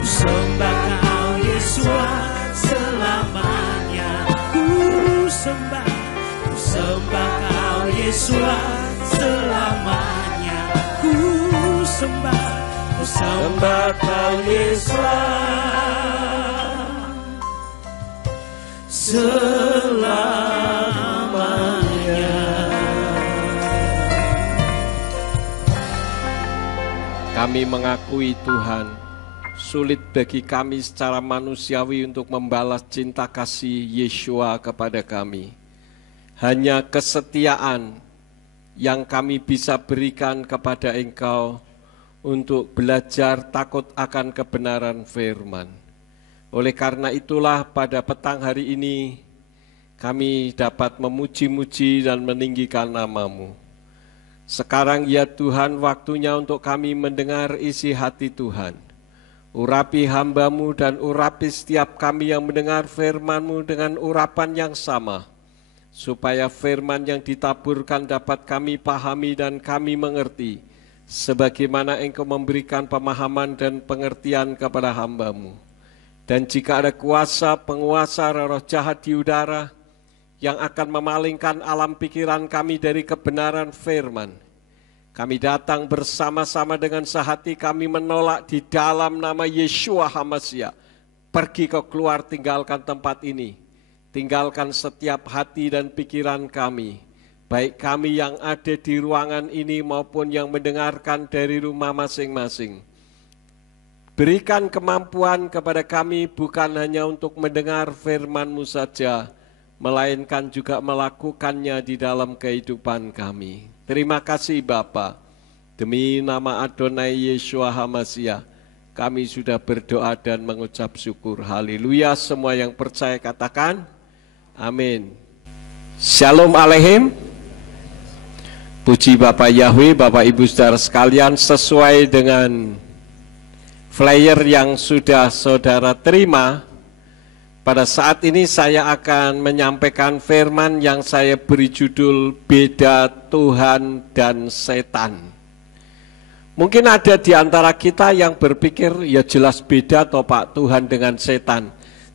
ku sembah Kau Yesus selamanya. Ku sembah Kau Yesus selamanya. Ku sembah Kau Yesus selamanya. Kami mengakui Tuhan, sulit bagi kami secara manusiawi untuk membalas cinta kasih Yeshua kepada kami. Hanya kesetiaan yang kami bisa berikan kepada Engkau untuk belajar takut akan kebenaran firman. Oleh karena itulah pada petang hari ini kami dapat memuji-muji dan meninggikan nama-Mu. Sekarang ya Tuhan, waktunya untuk kami mendengar isi hati Tuhan. Urapi hamba-Mu dan urapi setiap kami yang mendengar firman-Mu dengan urapan yang sama, supaya firman yang ditaburkan dapat kami pahami dan kami mengerti, sebagaimana Engkau memberikan pemahaman dan pengertian kepada hamba-Mu. Dan jika ada kuasa penguasa roh jahat di udara yang akan memalingkan alam pikiran kami dari kebenaran firman, kami datang bersama-sama dengan sehati kami menolak di dalam nama Yeshua HaMashiach. Pergi kau keluar, tinggalkan tempat ini, tinggalkan setiap hati dan pikiran kami, baik kami yang ada di ruangan ini maupun yang mendengarkan dari rumah masing-masing. Berikan kemampuan kepada kami bukan hanya untuk mendengar firman-Mu saja, melainkan juga melakukannya di dalam kehidupan kami. Terima kasih Bapa. Demi nama Adonai Yeshua HaMashiach, kami sudah berdoa dan mengucap syukur. Haleluya. Semua yang percaya katakan amin. Shalom Aleichem. Puji Bapak Yahweh, Bapak Ibu saudara sekalian, sesuai dengan flyer yang sudah saudara terima, pada saat ini saya akan menyampaikan firman yang saya beri judul Beda Tuhan dan Setan. Mungkin ada di antara kita yang berpikir, ya jelas beda toh Pak Tuhan dengan setan.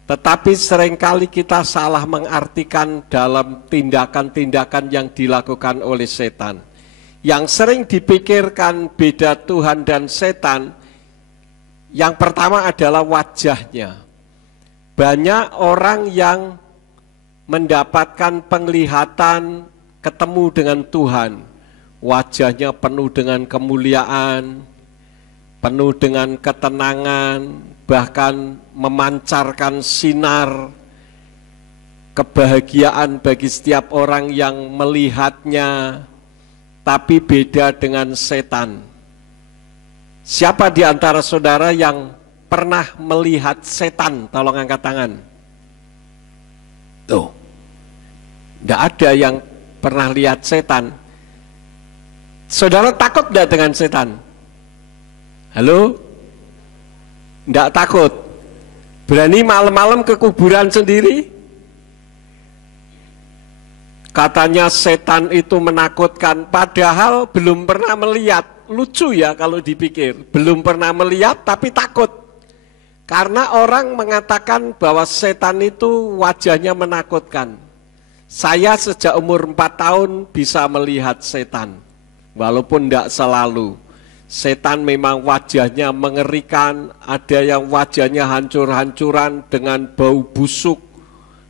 Tetapi seringkali kita salah mengartikan dalam tindakan-tindakan yang dilakukan oleh setan. Yang sering dipikirkan beda Tuhan dan setan, yang pertama adalah wajahnya. Banyak orang yang mendapatkan penglihatan ketemu dengan Tuhan, wajahnya penuh dengan kemuliaan, penuh dengan ketenangan, bahkan memancarkan sinar kebahagiaan bagi setiap orang yang melihatnya. Tapi beda dengan setan. Siapa di antara saudara yang pernah melihat setan? Tolong angkat tangan. Tuh, tidak ada yang pernah lihat setan. Saudara takut tidak dengan setan? Halo? Tidak takut? Berani malam-malam ke kuburan sendiri? Katanya setan itu menakutkan, padahal belum pernah melihat. Lucu ya kalau dipikir, belum pernah melihat tapi takut. Karena orang mengatakan bahwa setan itu wajahnya menakutkan. Saya sejak umur 4 tahun bisa melihat setan, walaupun tidak selalu. Setan memang wajahnya mengerikan, ada yang wajahnya hancur-hancuran dengan bau busuk,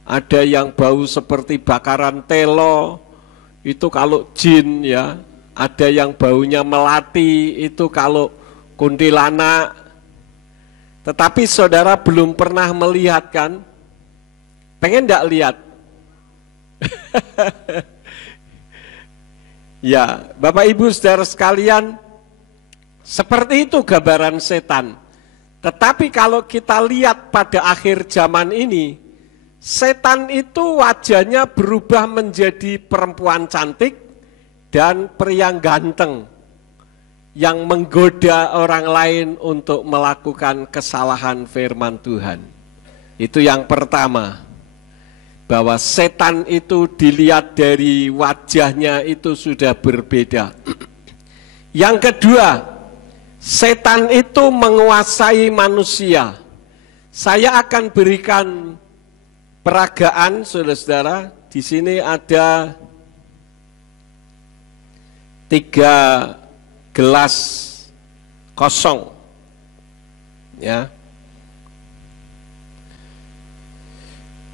ada yang bau seperti bakaran telo, itu kalau jin ya. Ada yang baunya melati, itu kalau kuntilanak. Tetapi saudara belum pernah melihat kan? Pengen enggak lihat? Ya, Bapak Ibu saudara sekalian, seperti itu gambaran setan. Tetapi kalau kita lihat pada akhir zaman ini, setan itu wajahnya berubah menjadi perempuan cantik dan pria ganteng yang menggoda orang lain untuk melakukan kesalahan firman Tuhan. Itu yang pertama, bahwa setan itu dilihat dari wajahnya itu sudah berbeda. Yang kedua, setan itu menguasai manusia. Saya akan berikan peragaan, saudara-saudara. Di sini ada 3 gelas kosong, ya.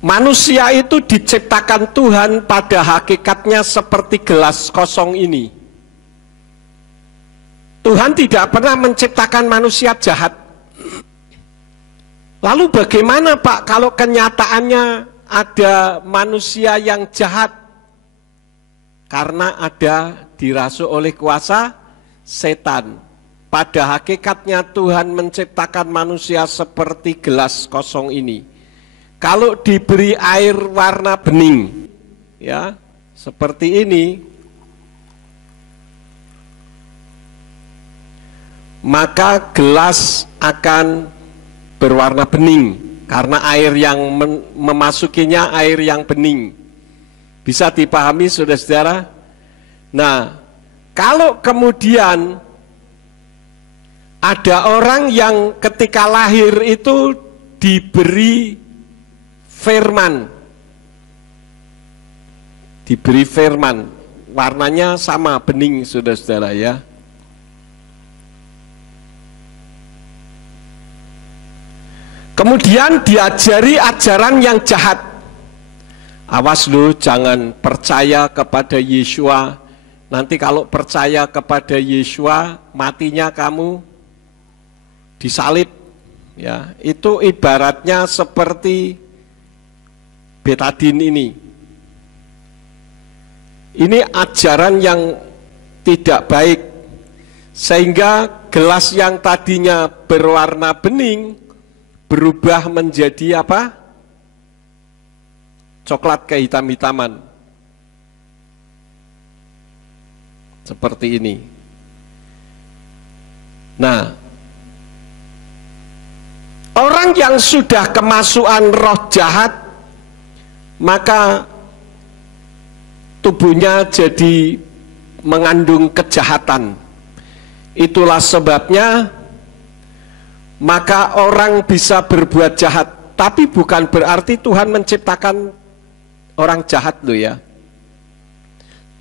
Manusia itu diciptakan Tuhan pada hakikatnya seperti gelas kosong ini. Tuhan tidak pernah menciptakan manusia jahat. Lalu bagaimana Pak kalau kenyataannya ada manusia yang jahat? Karena ada dirasuk oleh kuasa setan. Pada hakikatnya Tuhan menciptakan manusia seperti gelas kosong ini. Kalau diberi air warna bening, ya, seperti ini, maka gelas akan berwarna bening karena air yang memasukinya air yang bening. Bisa dipahami saudara-saudara? Nah, kalau kemudian ada orang yang ketika lahir itu diberi firman, warnanya sama bening saudara-saudara, ya. Kemudian diajari ajaran yang jahat. Awas lu, jangan percaya kepada Yesua. Nanti kalau percaya kepada Yesua, matinya kamu disalib. Ya, itu ibaratnya seperti betadin ini. Ini ajaran yang tidak baik. Sehingga gelas yang tadinya berwarna bening berubah menjadi apa? Coklat kehitam-hitaman. Seperti ini. Nah, orang yang sudah kemasukan roh jahat, maka tubuhnya jadi mengandung kejahatan. Itulah sebabnya maka orang bisa berbuat jahat, tapi bukan berarti Tuhan menciptakan orang jahat loh, ya.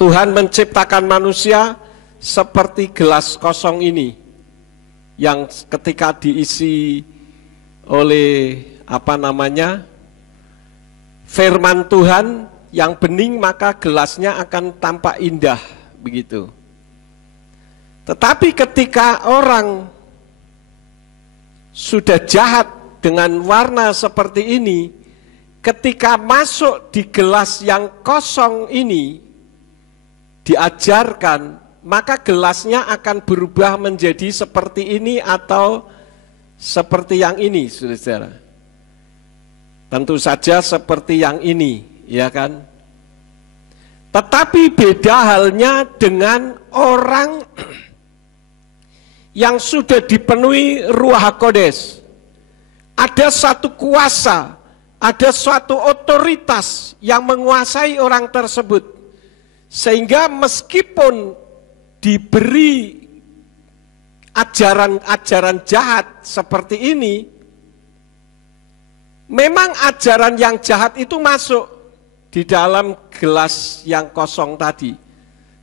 Tuhan menciptakan manusia seperti gelas kosong ini, yang ketika diisi oleh firman Tuhan yang bening, maka gelasnya akan tampak indah, begitu. Tetapi ketika orang sudah jahat dengan warna seperti ini, ketika masuk di gelas yang kosong ini, diajarkan, maka gelasnya akan berubah menjadi seperti ini atau seperti yang ini, saudara. Tentu saja seperti yang ini, ya kan? Tetapi beda halnya dengan orang yang sudah dipenuhi Ruach HaKodes. Ada satu kuasa, ada suatu otoritas yang menguasai orang tersebut. Sehingga meskipun diberi ajaran-ajaran jahat seperti ini, memang ajaran yang jahat itu masuk di dalam gelas yang kosong tadi,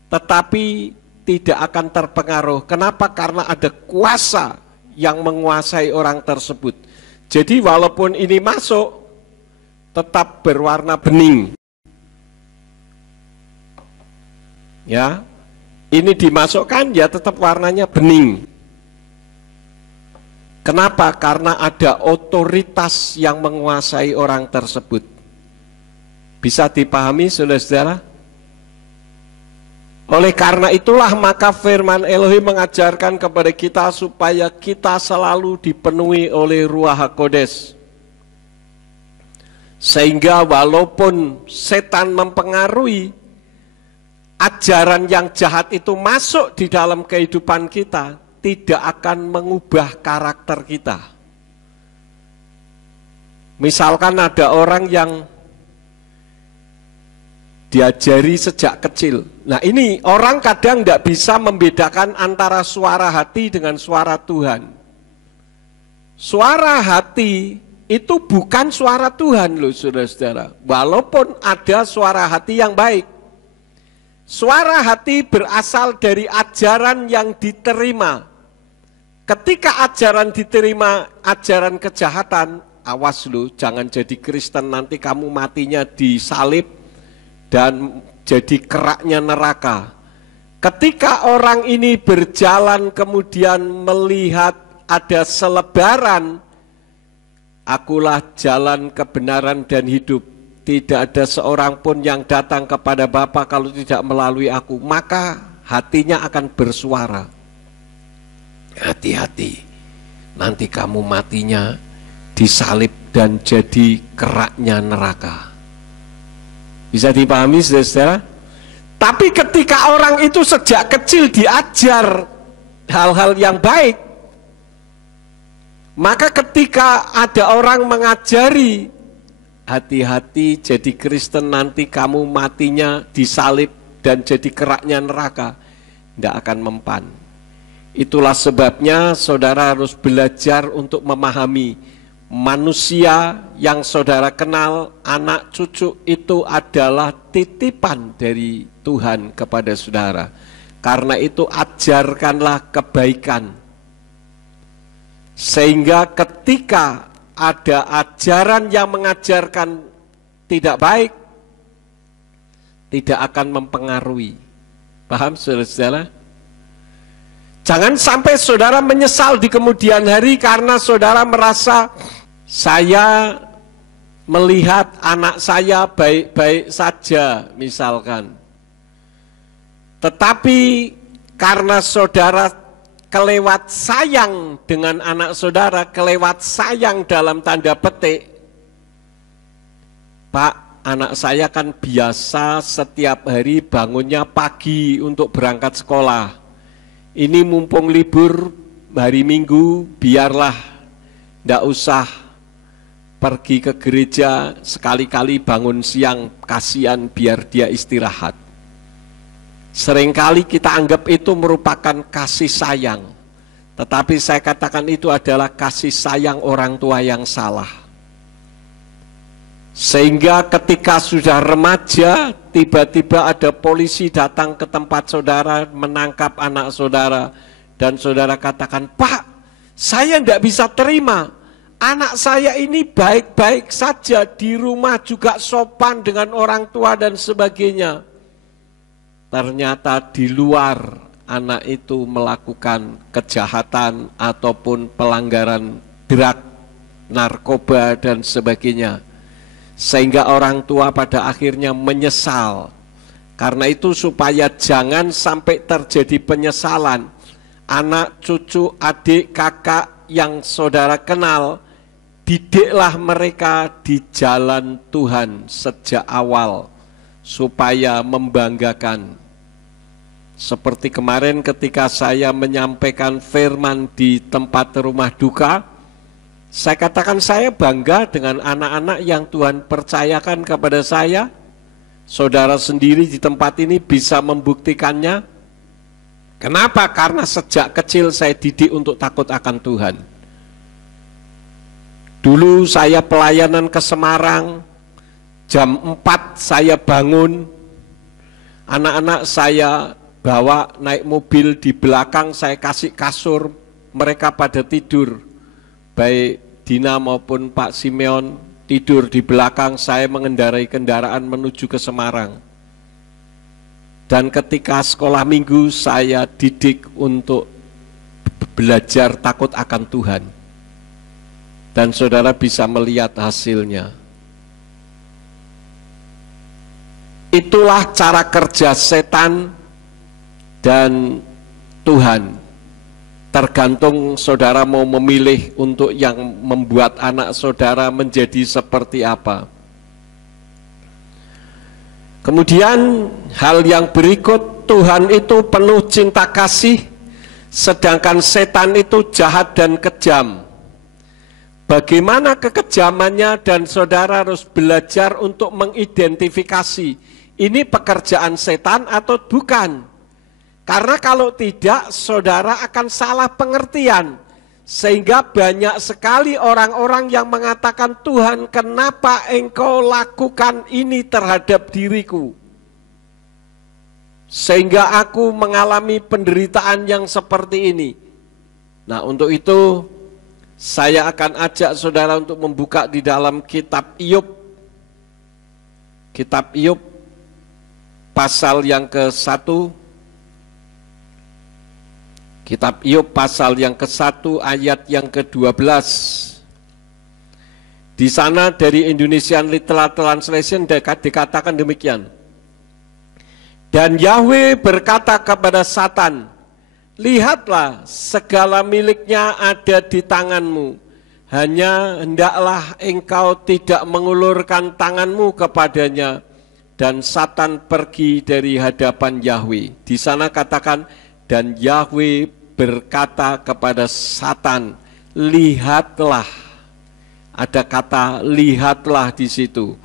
tetapi tidak akan terpengaruh. Kenapa? Karena ada kuasa yang menguasai orang tersebut. Jadi walaupun ini masuk, tetap berwarna bening. Ya, ini dimasukkan ya tetap warnanya bening. Kenapa? Karena ada otoritas yang menguasai orang tersebut. Bisa dipahami saudara-saudara? Oleh karena itulah maka firman Elohim mengajarkan kepada kita supaya kita selalu dipenuhi oleh Ruach HaKodes. Sehingga walaupun setan mempengaruhi, ajaran yang jahat itu masuk di dalam kehidupan kita, tidak akan mengubah karakter kita. Misalkan ada orang yang diajari sejak kecil. Nah ini orang kadang tidak bisa membedakan antara suara hati dengan suara Tuhan. Suara hati itu bukan suara Tuhan loh saudara-saudara. Walaupun ada suara hati yang baik. Suara hati berasal dari ajaran yang diterima. Ketika ajaran diterima, ajaran kejahatan, awas loh, jangan jadi Kristen nanti kamu matinya disalib dan jadi keraknya neraka. Ketika orang ini berjalan kemudian melihat ada selebaran, akulah jalan kebenaran dan hidup. Tidak ada seorang pun yang datang kepada Bapa kalau tidak melalui aku. Maka hatinya akan bersuara. Hati-hati, nanti kamu matinya disalib dan jadi keraknya neraka. Bisa dipahami saudara? Tapi ketika orang itu sejak kecil diajar hal-hal yang baik, maka ketika ada orang mengajari, hati-hati jadi Kristen nanti kamu matinya disalib dan jadi keraknya neraka, tidak akan mempan. Itulah sebabnya saudara harus belajar untuk memahami manusia yang saudara kenal, anak cucu itu adalah titipan dari Tuhan kepada saudara. Karena itu ajarkanlah kebaikan. Sehingga ketika ada ajaran yang mengajarkan tidak baik, tidak akan mempengaruhi. Paham saudara-saudara? Jangan sampai saudara menyesal di kemudian hari karena saudara merasa saya melihat anak saya baik-baik saja misalkan. Tetapi karena saudara kelewat sayang dengan anak saudara, kelewat sayang dalam tanda petik, Pak, anak saya kan biasa setiap hari bangunnya pagi untuk berangkat sekolah. Ini mumpung libur hari Minggu, biarlah tidak usah pergi ke gereja, sekali-kali bangun siang, kasihan biar dia istirahat. Seringkali kita anggap itu merupakan kasih sayang, tetapi saya katakan itu adalah kasih sayang orang tua yang salah. Sehingga ketika sudah remaja, tiba-tiba ada polisi datang ke tempat saudara, menangkap anak saudara, dan saudara katakan, Pak, saya tidak bisa terima, anak saya ini baik-baik saja, di rumah juga sopan dengan orang tua dan sebagainya. Ternyata di luar anak itu melakukan kejahatan ataupun pelanggaran drug, narkoba dan sebagainya. Sehingga orang tua pada akhirnya menyesal. Karena itu supaya jangan sampai terjadi penyesalan, anak, cucu, adik, kakak yang saudara kenal, didiklah mereka di jalan Tuhan sejak awal, supaya membanggakan. Seperti kemarin ketika saya menyampaikan firman di tempat rumah duka, saya katakan saya bangga dengan anak-anak yang Tuhan percayakan kepada saya. Saudara sendiri di tempat ini bisa membuktikannya. Kenapa? Karena sejak kecil saya didik untuk takut akan Tuhan. Dulu saya pelayanan ke Semarang, jam 4 saya bangun, anak-anak saya bawa naik mobil, di belakang saya kasih kasur, mereka pada tidur, baik Dina maupun Pak Simeon tidur di belakang, saya mengendarai kendaraan menuju ke Semarang. Dan ketika sekolah minggu saya didik untuk belajar takut akan Tuhan. Dan saudara bisa melihat hasilnya. Itulah cara kerja setan dan Tuhan. Tergantung saudara mau memilih untuk yang membuat anak saudara menjadi seperti apa. Kemudian hal yang berikut, Tuhan itu penuh cinta kasih, sedangkan setan itu jahat dan kejam. Bagaimana kekejamannya, dan saudara harus belajar untuk mengidentifikasi ini pekerjaan setan atau bukan? Karena kalau tidak, saudara akan salah pengertian. Sehingga banyak sekali orang-orang yang mengatakan, Tuhan, kenapa engkau lakukan ini terhadap diriku? Sehingga aku mengalami penderitaan yang seperti ini. Nah, untuk itu saya akan ajak saudara untuk membuka di dalam kitab Iyyub. Kitab Iyyub pasal yang ke-1. Kitab Iyyub pasal yang ke-1 ayat yang ke-12. Di sana dari Indonesian Literal Translation dikatakan demikian. Dan Yahweh berkata kepada Satan, lihatlah segala miliknya ada di tanganmu, hanya hendaklah engkau tidak mengulurkan tanganmu kepadanya. Dan Satan pergi dari hadapan Yahweh. Di sana katakan, dan Yahweh berkata kepada Satan, lihatlah. Ada kata lihatlah di situ.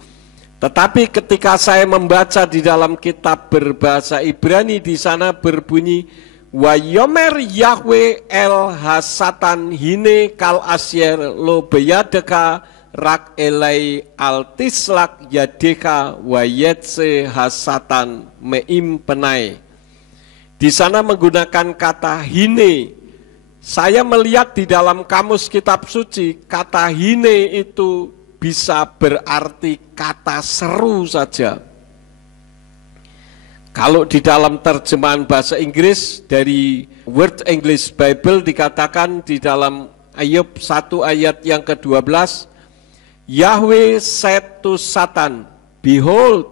Tetapi ketika saya membaca di dalam kitab berbahasa Ibrani, di sana berbunyi, Wayomer Yahweh el hasatan hine kal asyer lo beyadeka rak elai altislak yadeka wayetse hasatan meim penai. Di sana menggunakan kata hine. Saya melihat di dalam kamus kitab suci, kata hine itu bisa berarti kata seru saja. Kalau di dalam terjemahan bahasa Inggris dari Word English Bible dikatakan di dalam Iyyub 1 ayat yang ke-12, Yahweh said to Satan, behold,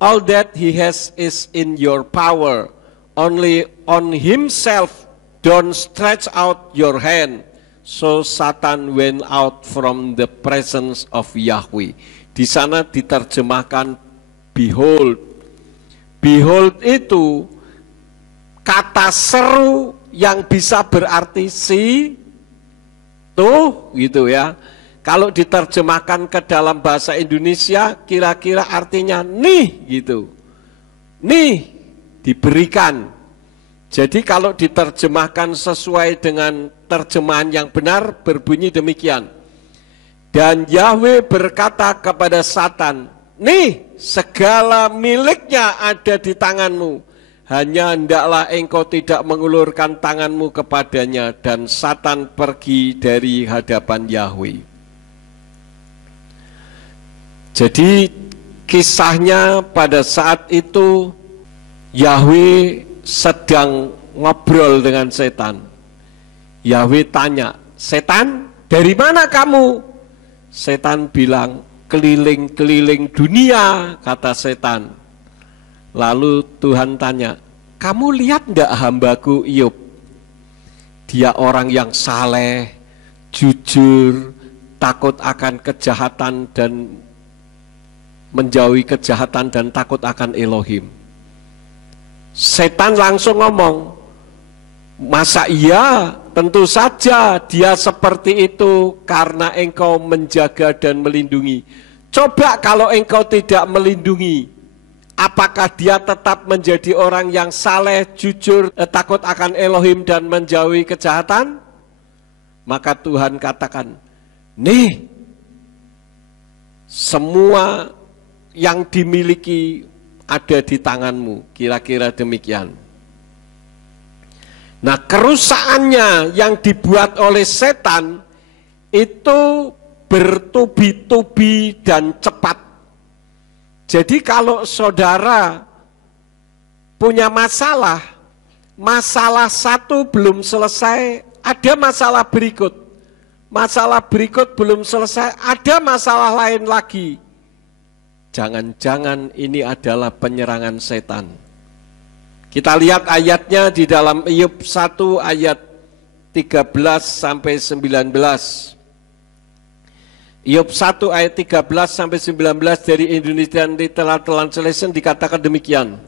all that he has is in your power. Only on himself don't stretch out your hand. So Satan went out from the presence of Yahweh. Di sana diterjemahkan behold. Behold itu kata seru yang bisa berarti si, tuh gitu ya. Kalau diterjemahkan ke dalam bahasa Indonesia kira-kira artinya nih gitu. Nih diberikan. Jadi kalau diterjemahkan sesuai dengan terjemahan yang benar berbunyi demikian. Dan Yahweh berkata kepada Satan, nih segala miliknya ada di tanganmu, hanya hendaklah engkau tidak mengulurkan tanganmu kepadanya. Dan Satan pergi dari hadapan Yahweh. Jadi kisahnya pada saat itu Yahweh sedang ngobrol dengan setan. Yahweh tanya, setan, dari mana kamu? Setan bilang, keliling-keliling dunia, kata setan. Lalu Tuhan tanya, kamu lihat enggak hambaku Iyyub? Dia orang yang saleh, jujur, takut akan kejahatan dan menjauhi kejahatan dan takut akan Elohim. Setan langsung ngomong, masa iya? Tentu saja dia seperti itu karena engkau menjaga dan melindungi. Coba kalau engkau tidak melindungi, apakah dia tetap menjadi orang yang saleh, jujur, takut akan Elohim dan menjauhi kejahatan? Maka Tuhan katakan, nih semua yang dimiliki ada di tanganmu, kira-kira demikian. Nah, kerusakannya yang dibuat oleh setan itu bertubi-tubi dan cepat. Jadi kalau saudara punya masalah, masalah satu belum selesai, ada masalah berikut. Masalah berikut belum selesai, ada masalah lain lagi. Jangan-jangan ini adalah penyerangan setan. Kita lihat ayatnya di dalam Iyyub 1 ayat 13 sampai 19. Iyyub 1 ayat 13 sampai 19 dari Indonesian Literal Translation dikatakan demikian.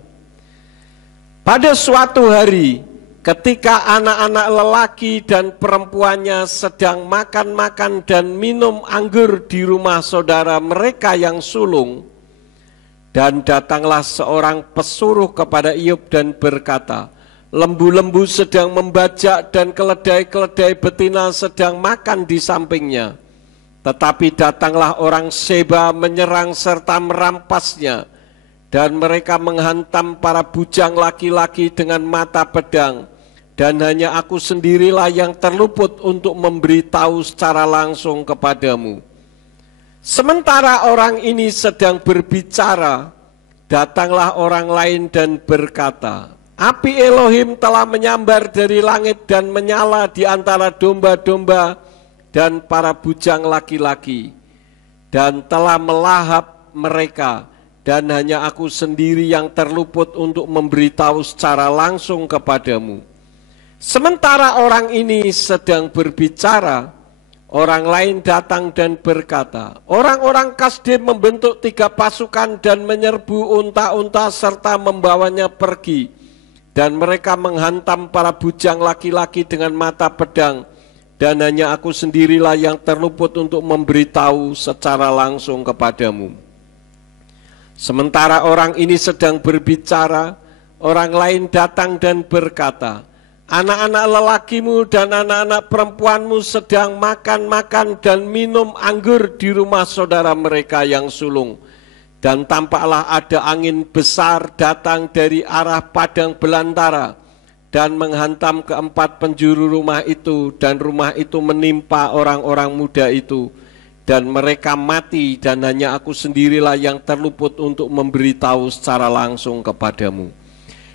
Pada suatu hari ketika anak-anak lelaki dan perempuannya sedang makan-makan dan minum anggur di rumah saudara mereka yang sulung, Dan datanglah seorang pesuruh kepada Iyob dan berkata, lembu-lembu sedang membajak dan keledai-keledai betina sedang makan di sampingnya. Tetapi datanglah orang Seba menyerang serta merampasnya, dan mereka menghantam para bujang laki-laki dengan mata pedang, dan hanya aku sendirilah yang terluput untuk memberitahu secara langsung kepadamu. Sementara orang ini sedang berbicara, datanglah orang lain dan berkata, api Elohim telah menyambar dari langit dan menyala di antara domba-domba dan para bujang laki-laki, dan telah melahap mereka, dan hanya aku sendiri yang terluput untuk memberitahu secara langsung kepadamu. Sementara orang ini sedang berbicara, orang lain datang dan berkata, orang-orang Kasdim membentuk 3 pasukan dan menyerbu unta-unta serta membawanya pergi, dan mereka menghantam para bujang laki-laki dengan mata pedang, dan hanya aku sendirilah yang terluput untuk memberitahu secara langsung kepadamu. Sementara orang ini sedang berbicara, orang lain datang dan berkata, anak-anak lelakimu dan anak-anak perempuanmu sedang makan-makan dan minum anggur di rumah saudara mereka yang sulung. Dan tampaklah ada angin besar datang dari arah padang belantara dan menghantam keempat penjuru rumah itu, dan rumah itu menimpa orang-orang muda itu, dan mereka mati, dan hanya aku sendirilah yang terluput untuk memberitahu secara langsung kepadamu.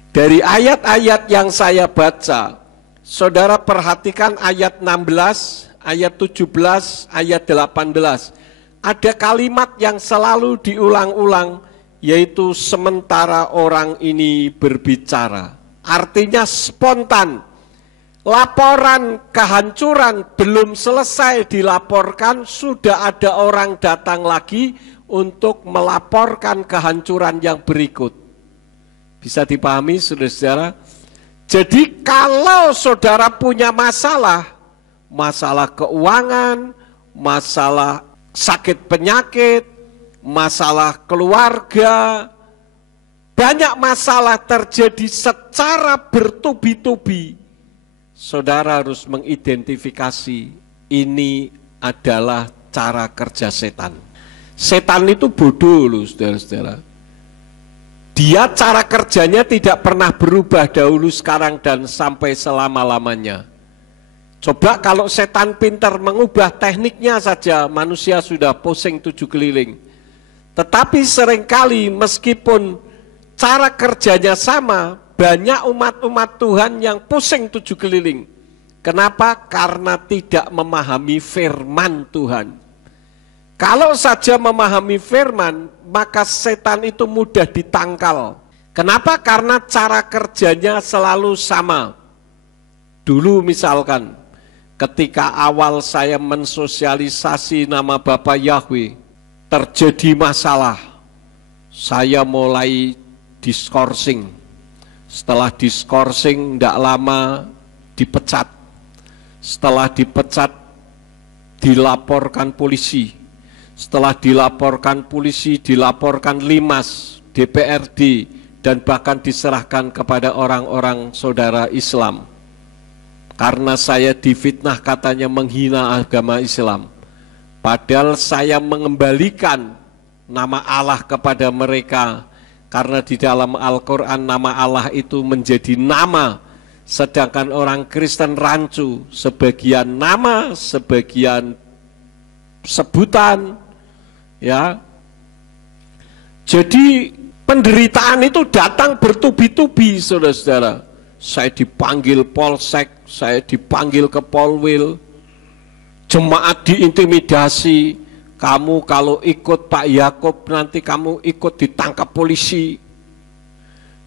Dari ayat-ayat yang saya baca, saudara perhatikan ayat 16, ayat 17, ayat 18. Ada kalimat yang selalu diulang-ulang, yaitu sementara orang ini berbicara. Artinya spontan. Laporan kehancuran belum selesai dilaporkan, sudah ada orang datang lagi untuk melaporkan kehancuran yang berikut. Bisa dipahami saudara-saudara? Jadi kalau saudara punya masalah, masalah keuangan, masalah sakit penyakit, masalah keluarga, banyak masalah terjadi secara bertubi-tubi, saudara harus mengidentifikasi ini adalah cara kerja setan. Setan itu bodoh loh saudara-saudara. Dia cara kerjanya tidak pernah berubah dahulu, sekarang, dan sampai selama-lamanya. Coba kalau setan pintar mengubah tekniknya saja, manusia sudah pusing 7 keliling. Tetapi seringkali meskipun cara kerjanya sama, banyak umat-umat Tuhan yang pusing 7 keliling. Kenapa? Karena tidak memahami firman Tuhan. Kalau saja memahami firman, maka setan itu mudah ditangkal. Kenapa? Karena cara kerjanya selalu sama. Dulu misalkan, ketika awal saya mensosialisasi nama Bapa Yahweh, terjadi masalah, saya mulai diskorsing. Setelah diskorsing, tidak lama dipecat. Setelah dipecat, dilaporkan polisi. Setelah dilaporkan polisi, dilaporkan Limas, DPRD, dan bahkan diserahkan kepada orang-orang saudara Islam. Karena saya difitnah katanya menghina agama Islam. Padahal saya mengembalikan nama Allah kepada mereka, karena di dalam Al-Quran nama Allah itu menjadi nama, sedangkan orang Kristen rancu, sebagian nama, sebagian sebutan, ya. Jadi penderitaan itu datang bertubi-tubi, saudara-saudara. Saya dipanggil polsek, saya dipanggil ke Polwil, jemaat diintimidasi, kamu kalau ikut Pak Yakub nanti kamu ikut ditangkap polisi.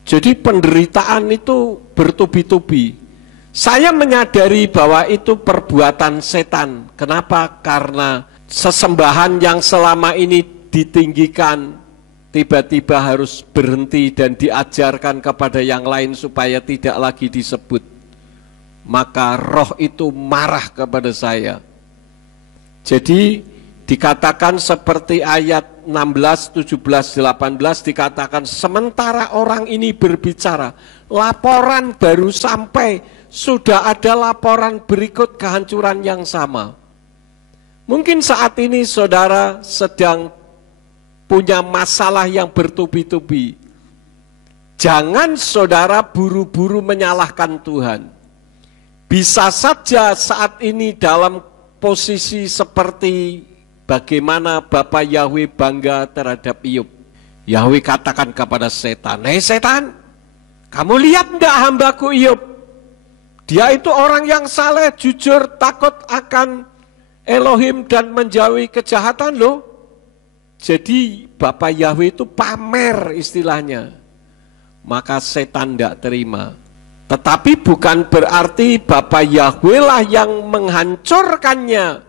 Jadi penderitaan itu bertubi-tubi. Saya menyadari bahwa itu perbuatan setan. Kenapa? Karena sesembahan yang selama ini ditinggikan tiba-tiba harus berhenti dan diajarkan kepada yang lain supaya tidak lagi disebut. Maka roh itu marah kepada saya. Jadi Dikatakan seperti ayat 16, 17, 18 dikatakan sementara orang ini berbicara, laporan baru sampai, sudah ada laporan berikut kehancuran yang sama. Mungkin saat ini saudara sedang punya masalah yang bertubi-tubi. Jangan saudara buru-buru menyalahkan Tuhan. Bisa saja saat ini dalam posisi seperti bagaimana Bapak Yahweh bangga terhadap Iyub. Yahweh katakan kepada setan, "Hei setan, kamu lihat enggak hambaku Iyub? Dia itu orang yang saleh, jujur, takut akan Elohim dan menjauhi kejahatan loh." Jadi Bapak Yahweh itu pamer istilahnya. Maka setan tidak terima. Tetapi bukan berarti Bapak Yahweh lah yang menghancurkannya.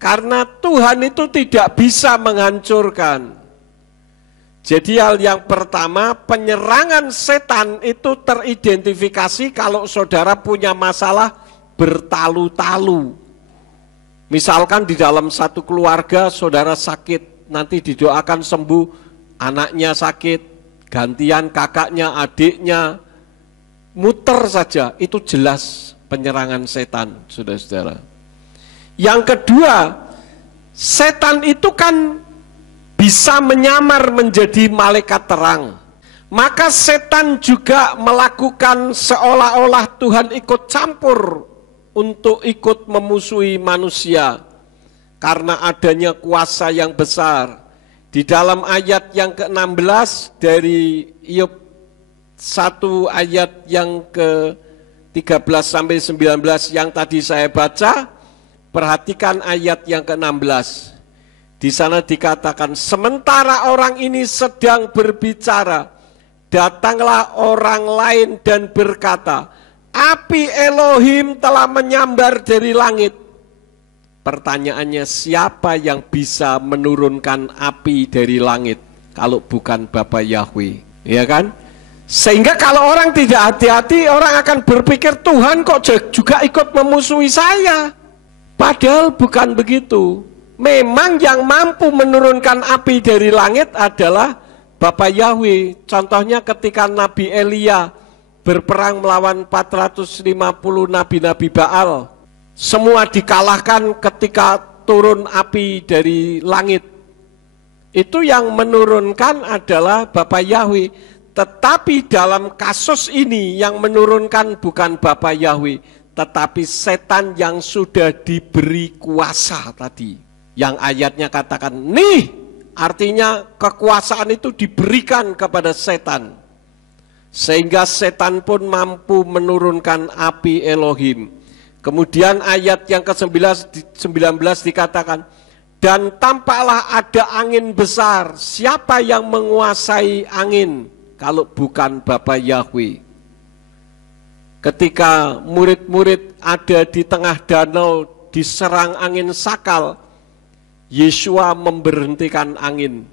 Karena Tuhan itu tidak bisa menghancurkan. Jadi hal yang pertama, penyerangan setan itu teridentifikasi kalau saudara punya masalah bertalu-talu. Misalkan di dalam satu keluarga saudara sakit, nanti didoakan sembuh, anaknya sakit, gantian kakaknya, adiknya, muter saja, itu jelas penyerangan setan, saudara-saudara. Yang kedua, setan itu kan bisa menyamar menjadi malaikat terang. Maka setan juga melakukan seolah-olah Tuhan ikut campur untuk ikut memusuhi manusia. Karena adanya kuasa yang besar. Di dalam ayat yang ke-16 dari Iyub 1 ayat yang ke-13 sampai 19 yang tadi saya baca, perhatikan ayat yang ke-16. Di sana dikatakan, sementara orang ini sedang berbicara, datanglah orang lain dan berkata, api Elohim telah menyambar dari langit. Pertanyaannya, siapa yang bisa menurunkan api dari langit kalau bukan Bapa Yahweh? Ya kan? Sehingga kalau orang tidak hati-hati, orang akan berpikir Tuhan kok juga ikut memusuhi saya. Padahal bukan begitu. Memang yang mampu menurunkan api dari langit adalah Bapa Yahweh. Contohnya ketika Nabi Elia berperang melawan 450 nabi-nabi Baal. Semua dikalahkan ketika turun api dari langit. Itu yang menurunkan adalah Bapa Yahweh. Tetapi dalam kasus ini yang menurunkan bukan Bapa Yahweh, tetapi setan yang sudah diberi kuasa tadi. Yang ayatnya katakan, nih artinya kekuasaan itu diberikan kepada setan. Sehingga setan pun mampu menurunkan api Elohim. Kemudian ayat yang ke-19 dikatakan, dan tampaklah ada angin besar, siapa yang menguasai angin kalau bukan Bapa Yahweh? Ketika murid-murid ada di tengah danau diserang angin sakal, Yeshua memberhentikan angin.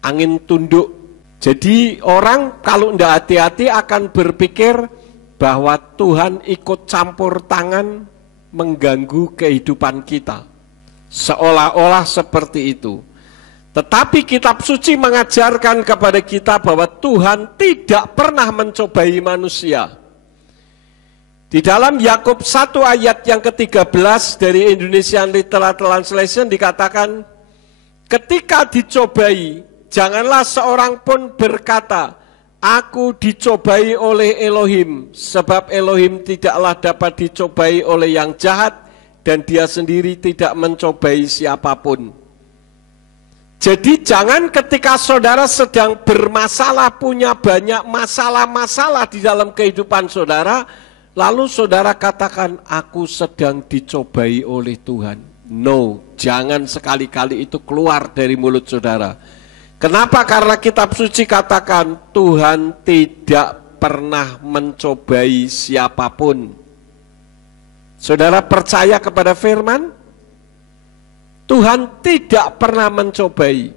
Angin tunduk. Jadi orang kalau tidak hati-hati akan berpikir bahwa Tuhan ikut campur tangan mengganggu kehidupan kita. Seolah-olah seperti itu. Tetapi kitab suci mengajarkan kepada kita bahwa Tuhan tidak pernah mencobai manusia. Di dalam Yakub 1 ayat yang ke-13 dari Indonesian Literal Translation dikatakan, ketika dicobai, janganlah seorang pun berkata, aku dicobai oleh Elohim, sebab Elohim tidaklah dapat dicobai oleh yang jahat, dan dia sendiri tidak mencobai siapapun. Jadi jangan ketika saudara sedang bermasalah, punya banyak masalah-masalah di dalam kehidupan saudara, lalu saudara katakan, aku sedang dicobai oleh Tuhan. No, jangan sekali-kali itu keluar dari mulut saudara. Kenapa? Karena kitab suci katakan Tuhan tidak pernah mencobai siapapun. Saudara percaya kepada firman? Tuhan tidak pernah mencobai.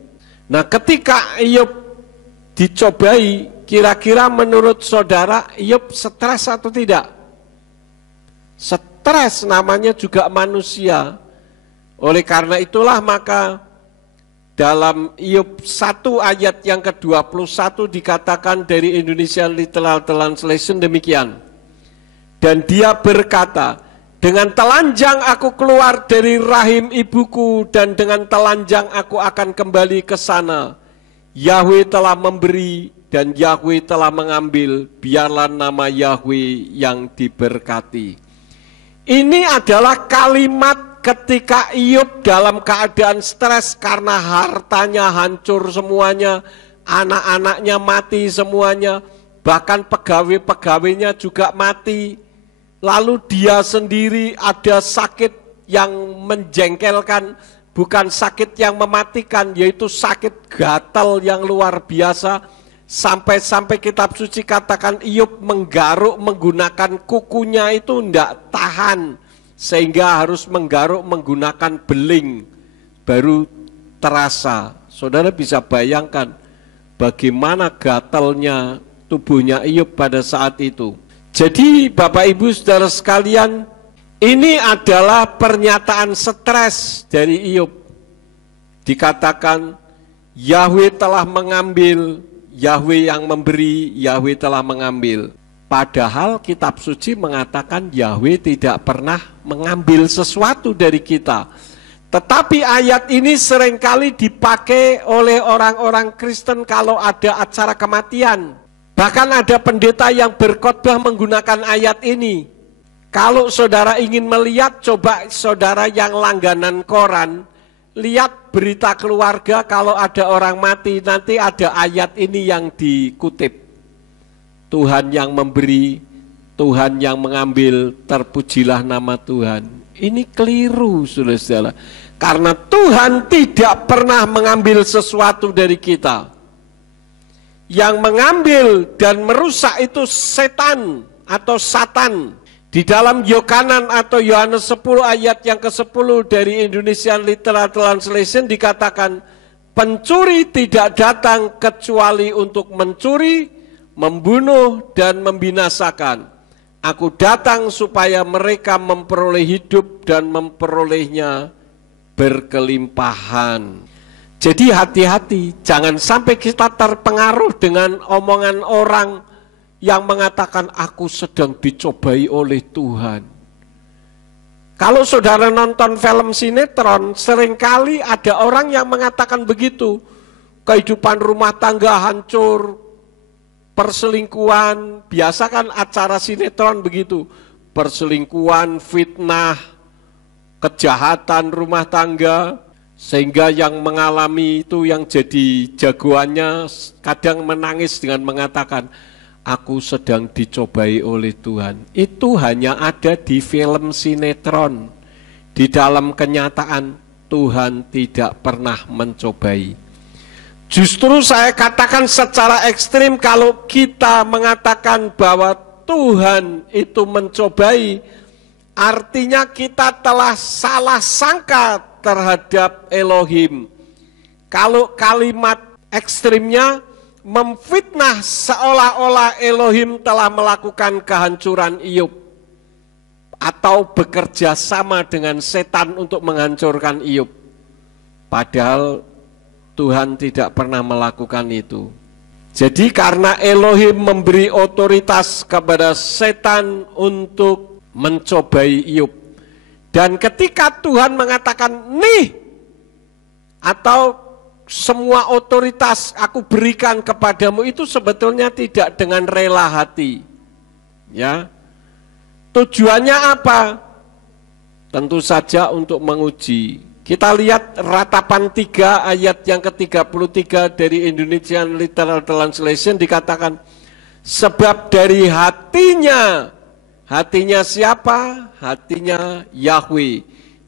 Nah, ketika Iyub dicobai, kira-kira menurut saudara Iyub stres atau tidak? Stres, namanya juga manusia. Oleh karena itulah maka dalam Iyyub 1 ayat yang ke-21 dikatakan dari Indonesia Literal Translation demikian. Dan dia berkata, dengan telanjang aku keluar dari rahim ibuku dan dengan telanjang aku akan kembali ke sana. Yahweh telah memberi dan Yahweh telah mengambil, biarlah nama Yahweh yang diberkati. Ini adalah kalimat ketika Iyyub dalam keadaan stres karena hartanya hancur semuanya, anak-anaknya mati semuanya, bahkan pegawai-pegawainya juga mati. Lalu dia sendiri ada sakit yang menjengkelkan, bukan sakit yang mematikan, yaitu sakit gatal yang luar biasa. Sampai-sampai kitab suci katakan Iyyub menggaruk menggunakan kukunya itu tidak tahan, sehingga harus menggaruk menggunakan beling, baru terasa. Saudara bisa bayangkan bagaimana gatalnya tubuhnya Iyyub pada saat itu. Jadi Bapak Ibu Saudara sekalian, ini adalah pernyataan stres dari Iyyub. Dikatakan Yahweh telah mengambil, Yahweh yang memberi, Yahweh telah mengambil. Padahal kitab suci mengatakan Yahweh tidak pernah mengambil sesuatu dari kita. Tetapi ayat ini seringkali dipakai oleh orang-orang Kristen kalau ada acara kematian. Bahkan ada pendeta yang berkhotbah menggunakan ayat ini. Kalau saudara ingin melihat, coba saudara yang langganan koran, lihat berita keluarga kalau ada orang mati, nanti ada ayat ini yang dikutip. Tuhan yang memberi, Tuhan yang mengambil, terpujilah nama Tuhan. Ini keliru, saudara-saudara. Karena Tuhan tidak pernah mengambil sesuatu dari kita. Yang mengambil dan merusak itu setan atau satan. Di dalam Yohanan atau Yohanes 10 ayat yang ke-10 dari Indonesia Literal Translation dikatakan, pencuri tidak datang kecuali untuk mencuri, membunuh dan membinasakan. Aku datang supaya mereka memperoleh hidup dan memperolehnya berkelimpahan. Jadi hati-hati, jangan sampai kita terpengaruh dengan omongan orang yang mengatakan aku sedang dicobai oleh Tuhan. Kalau saudara nonton film sinetron, seringkali ada orang yang mengatakan begitu. Kehidupan rumah tangga hancur, perselingkuhan, biasa kan acara sinetron begitu. Perselingkuhan, fitnah, kejahatan rumah tangga. Sehingga yang mengalami itu yang jadi jagoannya kadang menangis dengan mengatakan, aku sedang dicobai oleh Tuhan. Itu hanya ada di film sinetron. Di dalam kenyataan Tuhan tidak pernah mencobai. Justru saya katakan secara ekstrim, kalau kita mengatakan bahwa Tuhan itu mencobai, artinya kita telah salah sangka terhadap Elohim. Kalau kalimat ekstrimnya memfitnah seolah-olah Elohim telah melakukan kehancuran Iyyub atau bekerja sama dengan setan untuk menghancurkan Iyyub. Padahal Tuhan tidak pernah melakukan itu. Jadi karena Elohim memberi otoritas kepada setan untuk mencobai Iyyub. Dan ketika Tuhan mengatakan nih, atau semua otoritas aku berikan kepadamu, itu sebetulnya tidak dengan rela hati. Ya. Tujuannya apa? Tentu saja untuk menguji. Kita lihat Ratapan 3 ayat yang ke-33 dari Indonesian Literal Translation dikatakan, sebab dari hatinya siapa? Hatinya Yahweh.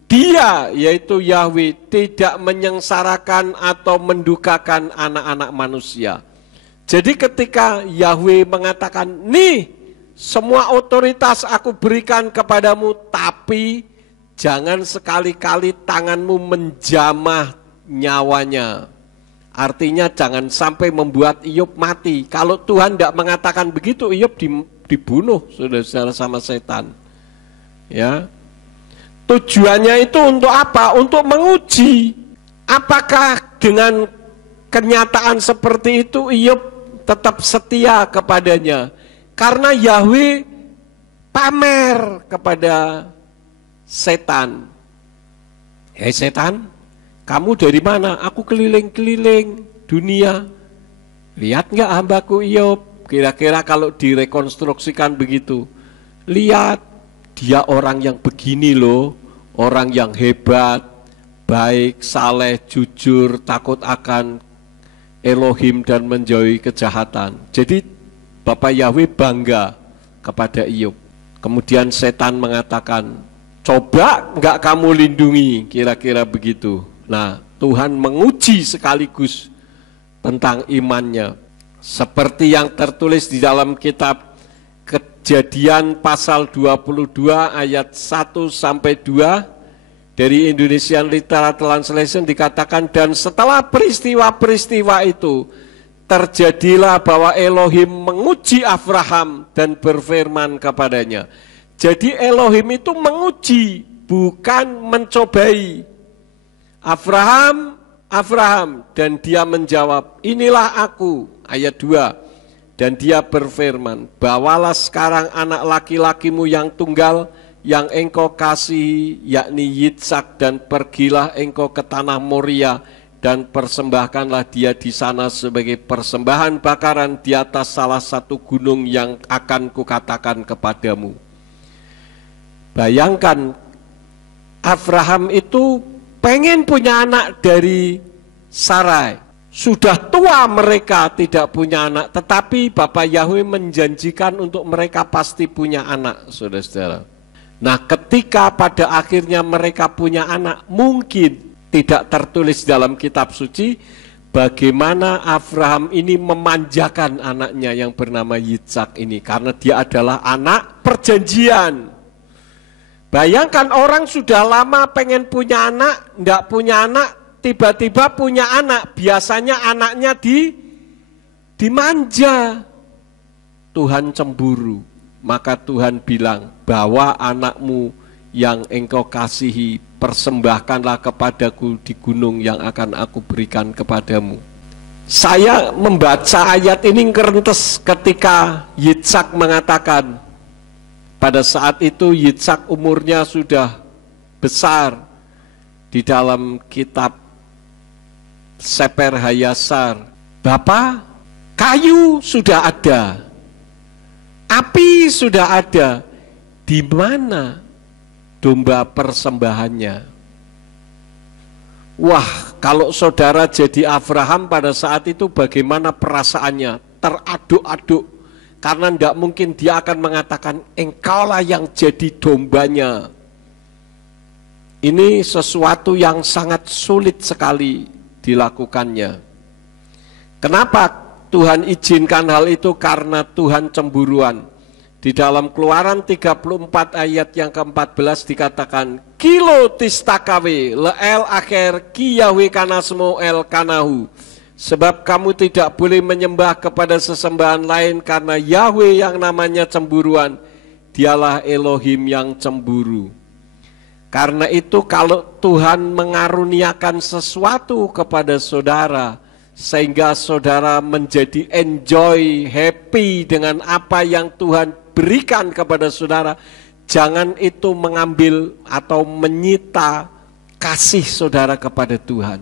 Dia, yaitu Yahweh, tidak menyengsarakan atau mendukakan anak-anak manusia. Jadi ketika Yahweh mengatakan, nih semua otoritas aku berikan kepadamu, tapi jangan sekali-kali tanganmu menjamah nyawanya. Artinya jangan sampai membuat Iyyub mati. Kalau Tuhan tidak mengatakan begitu, Iyyub dibunuh saudara-saudara sama setan. Ya. Tujuannya itu untuk apa? Untuk menguji apakah dengan kenyataan seperti itu Iyob tetap setia kepadanya. Karena Yahweh pamer kepada setan. Hei setan, kamu dari mana? Aku keliling-keliling dunia. Lihat nggak hambaku Iyob? Kira-kira kalau direkonstruksikan begitu. Lihat, dia orang yang begini loh, orang yang hebat, baik, saleh, jujur, takut akan Elohim dan menjauhi kejahatan. Jadi Bapak Yahweh bangga kepada Iyob. Kemudian setan mengatakan, coba nggak kamu lindungi, kira-kira begitu. Nah, Tuhan menguji sekaligus tentang imannya. Seperti yang tertulis di dalam kitab Kejadian pasal 22 ayat 1-2 dari Indonesian Literal Translation dikatakan, dan setelah peristiwa-peristiwa itu terjadilah bahwa Elohim menguji Abraham dan berfirman kepadanya. Jadi Elohim itu menguji, bukan mencobai. Abraham, Abraham, dan dia menjawab, inilah aku. Ayat 2. Dan dia berfirman, bawalah sekarang anak laki-lakimu yang tunggal, yang engkau kasihi, yakni Yitsak, dan pergilah engkau ke tanah Moria, dan persembahkanlah dia di sana sebagai persembahan bakaran di atas salah satu gunung yang akan kukatakan kepadamu. Bayangkan, Abraham itu pengen punya anak dari Sarai. Sudah tua mereka tidak punya anak, tetapi Bapak Yahweh menjanjikan untuk mereka pasti punya anak, saudara-saudara. Nah, ketika pada akhirnya mereka punya anak, mungkin tidak tertulis dalam kitab suci bagaimana Abraham ini memanjakan anaknya yang bernama Yitsak ini, karena dia adalah anak perjanjian. Bayangkan orang sudah lama pengen punya anak, enggak punya anak, tiba-tiba punya anak, biasanya anaknya dimanja. Tuhan cemburu, maka Tuhan bilang, bawa anakmu yang engkau kasihi, persembahkanlah kepadaku di gunung yang akan aku berikan kepadamu. Saya membaca ayat ini kerentes ketika Yitsak mengatakan, pada saat itu Yitsak umurnya sudah besar. Di dalam kitab Seper Hayasar, Bapak, kayu sudah ada, api sudah ada, di mana domba persembahannya? Wah, kalau saudara jadi Abraham pada saat itu bagaimana perasaannya? Teraduk-aduk, karena tidak mungkin dia akan mengatakan, engkaulah yang jadi dombanya. Ini sesuatu yang sangat sulit sekali dilakukannya. Kenapa Tuhan izinkan hal itu? Karena Tuhan cemburuan. Di dalam Keluaran 34 ayat yang ke-14 dikatakan, Kilo tistakawe leel akhir ki Yahweh kanasmo el kanahu. Sebab kamu tidak boleh menyembah kepada sesembahan lain, karena Yahweh yang namanya cemburuan, dialah Elohim yang cemburu. Karena itu kalau Tuhan mengaruniakan sesuatu kepada saudara, sehingga saudara menjadi enjoy, happy dengan apa yang Tuhan berikan kepada saudara, jangan itu mengambil atau menyita kasih saudara kepada Tuhan.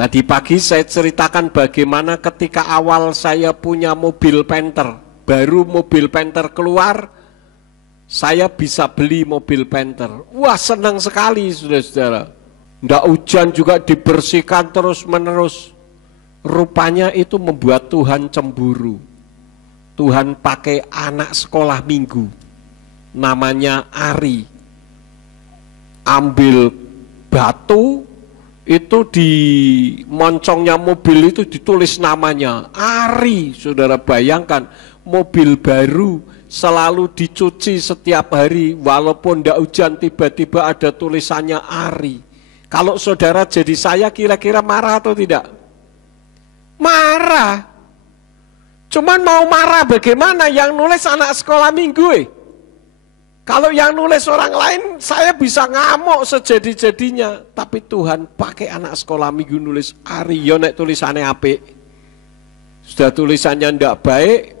Tadi pagi saya ceritakan bagaimana ketika awal saya punya mobil Panther, baru mobil Panther keluar, saya bisa beli mobil Panther. Wah, senang sekali saudara-saudara. Nggak hujan juga dibersihkan terus menerus. Rupanya itu membuat Tuhan cemburu. Tuhan pakai anak sekolah minggu, namanya Ari. Ambil batu, itu di moncongnya mobil itu ditulis namanya Ari. Saudara bayangkan, mobil baru selalu dicuci setiap hari, walaupun tidak hujan tiba-tiba ada tulisannya Ari. Kalau saudara jadi saya, kira-kira marah atau tidak? Marah. Cuman mau marah bagaimana, yang nulis anak sekolah minggu Kalau yang nulis orang lain, saya bisa ngamuk sejadi-jadinya. Tapi Tuhan pakai anak sekolah minggu nulis, Aryo nek tulisannya apik. Sudah tulisannya ndak baik,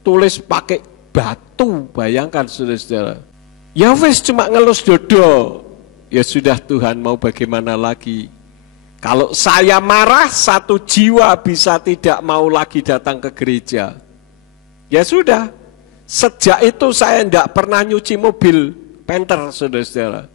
tulis pakai batu. Bayangkan saudara-saudara. Ya wis cuma ngelus dodo. Ya sudah, Tuhan mau bagaimana lagi. Kalau saya marah, satu jiwa bisa tidak mau lagi datang ke gereja. Ya sudah. Sejak itu saya tidak pernah nyuci mobil Panther, saudara-saudara.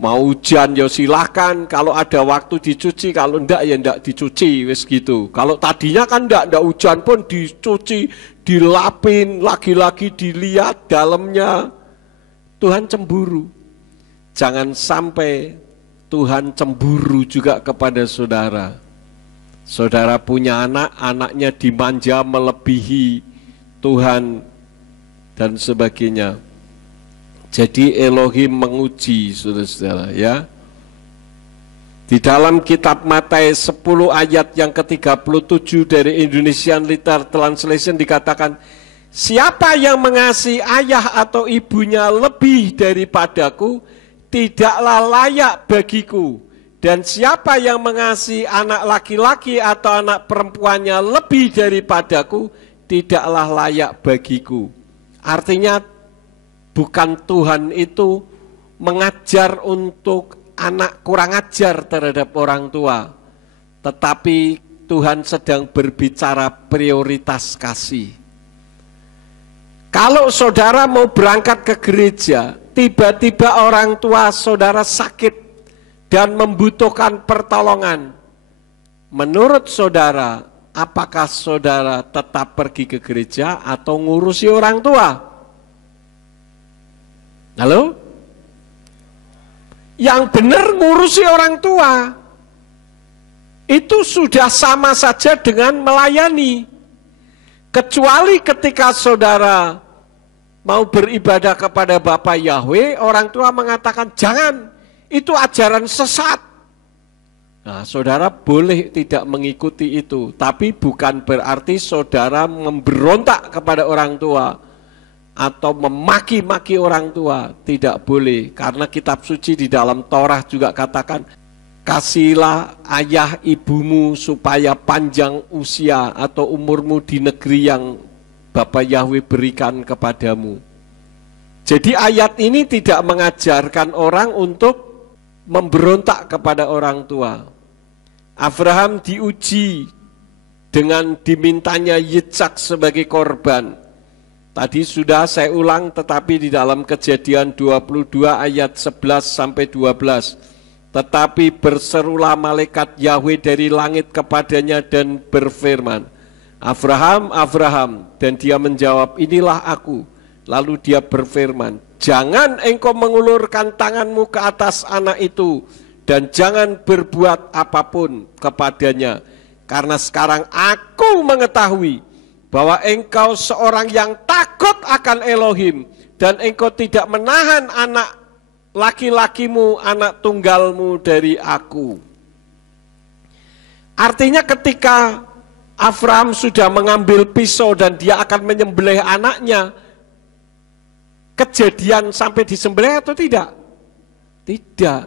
Mau hujan ya silahkan, kalau ada waktu dicuci, kalau enggak ya enggak dicuci, wis gitu. Kalau tadinya kan enggak hujan pun dicuci, dilapin, lagi-lagi dilihat dalamnya. Tuhan cemburu. Jangan sampai Tuhan cemburu juga kepada saudara. Saudara punya anak, anaknya dimanja melebihi Tuhan dan sebagainya. Jadi Elohim menguji, saudara-saudara, ya. Di dalam kitab Matius 10 ayat yang ke-37 dari Indonesian Literal Translation dikatakan, siapa yang mengasihi ayah atau ibunya lebih daripadaku, tidaklah layak bagiku. Dan siapa yang mengasihi anak laki-laki atau anak perempuannya lebih daripadaku, tidaklah layak bagiku. Artinya bukan Tuhan itu mengajar untuk anak kurang ajar terhadap orang tua, tetapi Tuhan sedang berbicara prioritas kasih. Kalau saudara mau berangkat ke gereja, tiba-tiba orang tua saudara sakit dan membutuhkan pertolongan, menurut saudara, apakah saudara tetap pergi ke gereja atau ngurusi orang tua? Halo? Yang benar ngurusi orang tua. Itu sudah sama saja dengan melayani. Kecuali ketika saudara mau beribadah kepada Bapa Yahweh, orang tua mengatakan, jangan, itu ajaran sesat. Nah, saudara boleh tidak mengikuti itu, tapi bukan berarti saudara memberontak kepada orang tua atau memaki-maki orang tua. Tidak boleh, karena kitab suci di dalam Torah juga katakan, kasihilah ayah ibumu supaya panjang usia atau umurmu di negeri yang Bapa Yahweh berikan kepadamu. Jadi ayat ini tidak mengajarkan orang untuk memberontak kepada orang tua. Abraham diuji dengan dimintanya Yitzhak sebagai korban. Tadi sudah saya ulang, tetapi di dalam Kejadian 22 ayat 11 sampai 12. Tetapi berserulah malaikat Yahweh dari langit kepadanya dan berfirman, Abraham, Abraham, dan dia menjawab, inilah aku. Lalu dia berfirman, jangan engkau mengulurkan tanganmu ke atas anak itu, dan jangan berbuat apapun kepadanya, karena sekarang aku mengetahui bahwa engkau seorang yang takut akan Elohim, dan engkau tidak menahan anak laki-lakimu, anak tunggalmu dari aku. Artinya ketika Abraham sudah mengambil pisau dan dia akan menyembelih anaknya, kejadian sampai disembelih atau tidak? Tidak.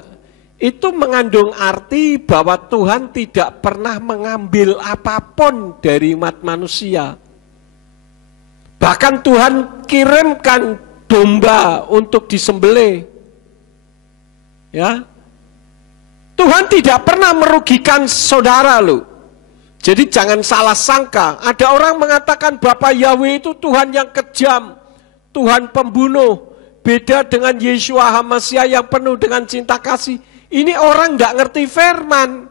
Itu mengandung arti bahwa Tuhan tidak pernah mengambil apapun dari umat manusia. Bahkan Tuhan kirimkan domba untuk disembelih. Ya. Tuhan tidak pernah merugikan saudara loh. Jadi jangan salah sangka. Ada orang mengatakan Bapa Yahweh itu Tuhan yang kejam, Tuhan pembunuh, beda dengan Yeshua HaMashiach yang penuh dengan cinta kasih. Ini orang nggak ngerti firman.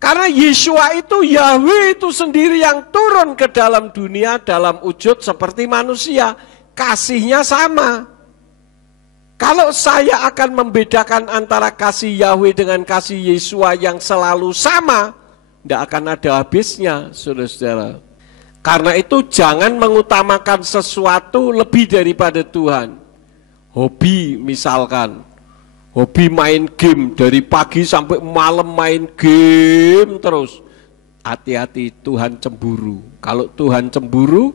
Karena Yeshua itu, Yahweh itu sendiri yang turun ke dalam dunia dalam wujud seperti manusia. Kasihnya sama. Kalau saya akan membedakan antara kasih Yahweh dengan kasih Yeshua yang selalu sama, tidak akan ada habisnya, saudara-saudara. Karena itu jangan mengutamakan sesuatu lebih daripada Tuhan. Hobi misalkan. Hobi main game dari pagi sampai malam main game terus. Hati-hati, Tuhan cemburu. Kalau Tuhan cemburu,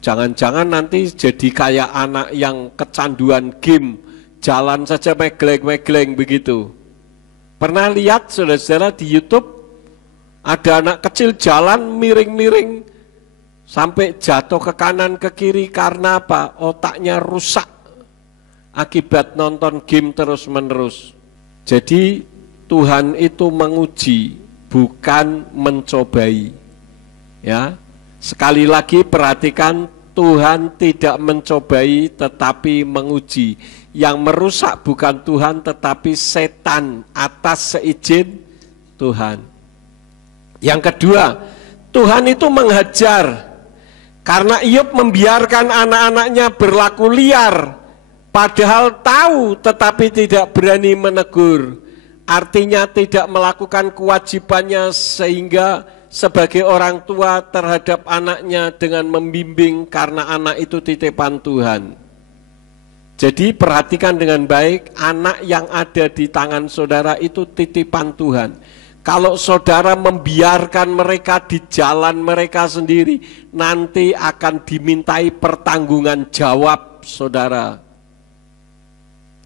Jangan-jangan nanti jadi kayak anak yang kecanduan game, jalan saja megleng-megleng begitu. Pernah lihat saudara-saudara di YouTube, ada anak kecil jalan miring-miring, sampai jatuh ke kanan ke kiri karena apa? Otaknya rusak, akibat nonton game terus-menerus. Jadi Tuhan itu menguji, bukan mencobai. Ya. Sekali lagi perhatikan, Tuhan tidak mencobai tetapi menguji. Yang merusak bukan Tuhan tetapi setan atas seizin Tuhan. Yang kedua, Tuhan itu menghajar. Karena Iyob membiarkan anak-anaknya berlaku liar, padahal tahu tetapi tidak berani menegur. Artinya tidak melakukan kewajibannya, sehingga sebagai orang tua terhadap anaknya dengan membimbing, karena anak itu titipan Tuhan. Jadi perhatikan dengan baik, anak yang ada di tangan saudara itu titipan Tuhan. Kalau saudara membiarkan mereka di jalan mereka sendiri, nanti akan dimintai pertanggungan jawab saudara.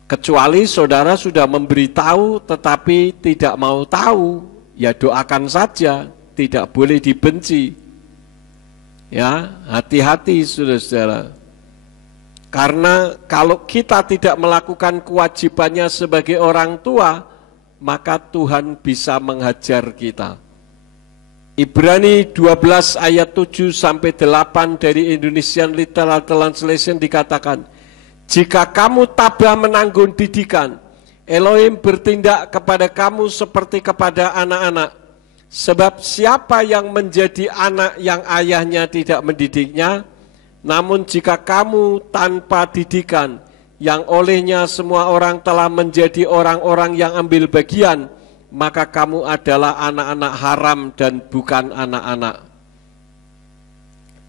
Kecuali saudara sudah memberitahu tetapi tidak mau tahu, ya doakan saja. Tidak boleh dibenci. Ya, hati-hati saudara-saudara. Karena kalau kita tidak melakukan kewajibannya sebagai orang tua, maka Tuhan bisa menghajar kita. Ibrani 12 ayat 7 sampai 8 dari Indonesian Literal Translation dikatakan, jika kamu tabah menanggung didikan, Elohim bertindak kepada kamu seperti kepada anak-anak. Sebab siapa yang menjadi anak yang ayahnya tidak mendidiknya, namun jika kamu tanpa didikan, yang olehnya semua orang telah menjadi orang-orang yang ambil bagian, maka kamu adalah anak-anak haram dan bukan anak-anak.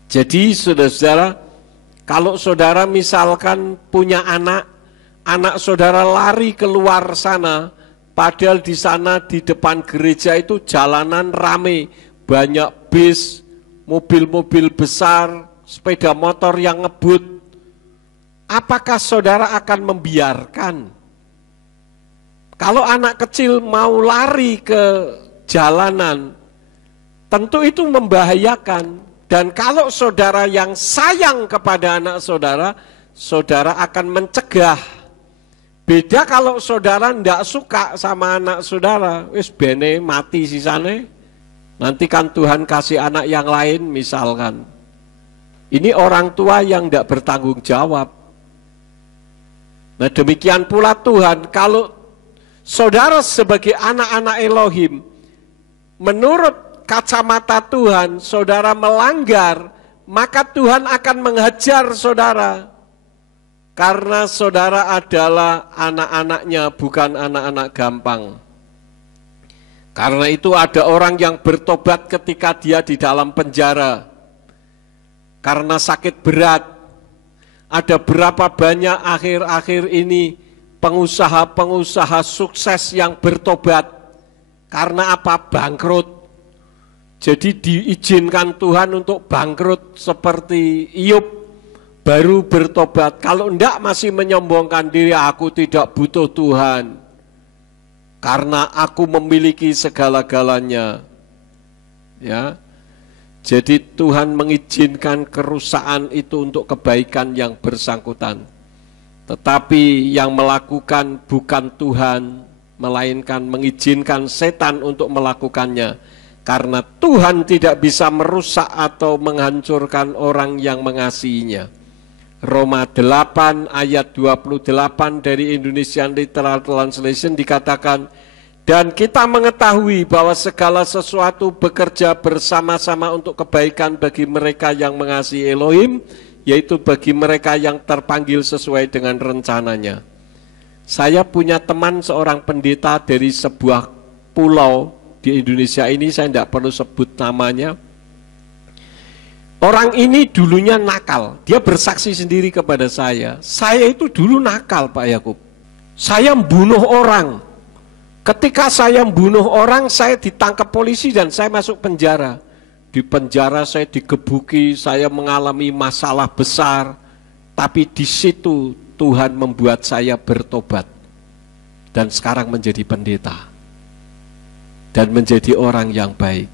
Jadi saudara-saudara, kalau saudara misalkan punya anak saudara lari keluar sana, padahal di sana di depan gereja itu jalanan rame, banyak bis, mobil-mobil besar, sepeda motor yang ngebut. Apakah saudara akan membiarkan? Kalau anak kecil mau lari ke jalanan, tentu itu membahayakan. Dan kalau saudara yang sayang kepada anak saudara, saudara akan mencegah. Beda kalau saudara tidak suka sama anak saudara, wis bene mati sisane. Nanti kan Tuhan kasih anak yang lain misalkan. Ini orang tua yang tidak bertanggung jawab. Nah demikian pula Tuhan, kalau saudara sebagai anak-anak Elohim, menurut kacamata Tuhan, saudara melanggar, maka Tuhan akan menghajar saudara. Karena saudara adalah anak-anaknya, bukan anak-anak gampang. Karena itu ada orang yang bertobat ketika dia di dalam penjara. Karena sakit berat. Ada berapa banyak akhir-akhir ini pengusaha-pengusaha sukses yang bertobat. Karena apa? Bangkrut. Jadi diizinkan Tuhan untuk bangkrut seperti Iyob. Baru bertobat. Kalau enggak masih menyombongkan diri, aku tidak butuh Tuhan. Karena aku memiliki segala-galanya. Ya. Jadi Tuhan mengizinkan kerusakan itu untuk kebaikan yang bersangkutan. Tetapi yang melakukan bukan Tuhan, melainkan mengizinkan setan untuk melakukannya. Karena Tuhan tidak bisa merusak atau menghancurkan orang yang mengasihinya. Roma 8 ayat 28 dari Indonesian Literal Translation dikatakan, dan kita mengetahui bahwa segala sesuatu bekerja bersama-sama untuk kebaikan bagi mereka yang mengasihi Elohim, yaitu bagi mereka yang terpanggil sesuai dengan rencananya. Saya punya teman seorang pendeta dari sebuah pulau di Indonesia ini, saya tidak perlu sebut namanya. Orang ini dulunya nakal, dia bersaksi sendiri kepada saya itu dulu nakal Pak Yakub. Saya membunuh orang. Ketika saya membunuh orang, saya ditangkap polisi dan saya masuk penjara. di penjara saya digebuki, saya mengalami masalah besar, tapi di situ Tuhan membuat saya bertobat dan sekarang menjadi pendeta dan menjadi orang yang baik.